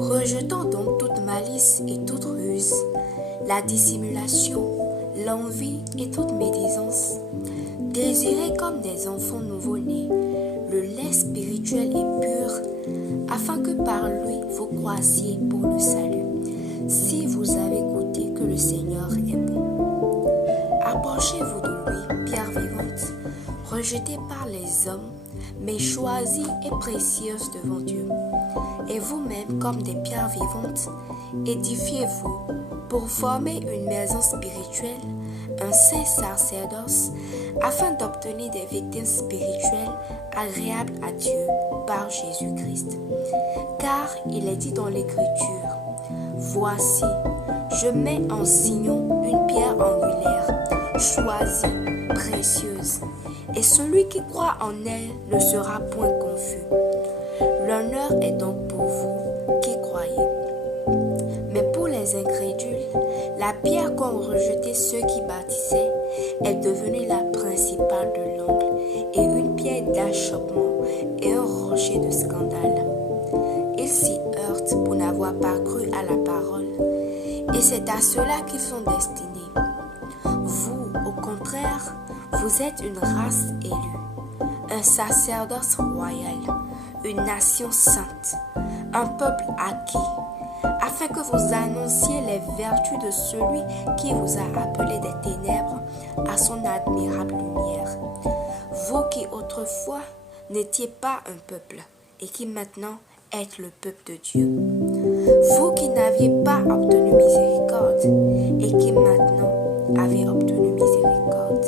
Rejetant donc toute malice et toute ruse, la dissimulation, l'envie et toute médisance. Désirez comme des enfants nouveau-nés le lait spirituel et pur, afin que par lui vous croissiez pour le salut, si vous avez goûté que le Seigneur est bon. Approchez-vous de lui, pierre vivante, rejetée par les hommes, mais choisie et précieuse devant Dieu. Et vous-même, comme des pierres vivantes, édifiez-vous pour former une maison spirituelle, un saint sacerdoce, afin d'obtenir des victimes spirituelles agréables à Dieu par Jésus-Christ. Car il est dit dans l'Écriture, « Voici, je mets en Sion une pierre angulaire, choisie, précieuse, et celui qui croit en elle ne sera point confus. » L'honneur est donc pour vous qui croyez. Mais pour les incrédules, la pierre qu'ont rejetée ceux qui bâtissaient est devenue la principale de l'angle et une pierre d'achoppement et un rocher de scandale. Ils s'y heurtent pour n'avoir pas cru à la parole, et c'est à cela qu'ils sont destinés. Vous, au contraire, vous êtes une race élue, un sacerdoce royal, une nation sainte, un peuple acquis, afin que vous annonciez les vertus de celui qui vous a appelé des ténèbres à son admirable lumière. Vous qui autrefois n'étiez pas un peuple et qui maintenant êtes le peuple de Dieu. Vous qui n'aviez pas obtenu miséricorde et qui maintenant avez obtenu miséricorde.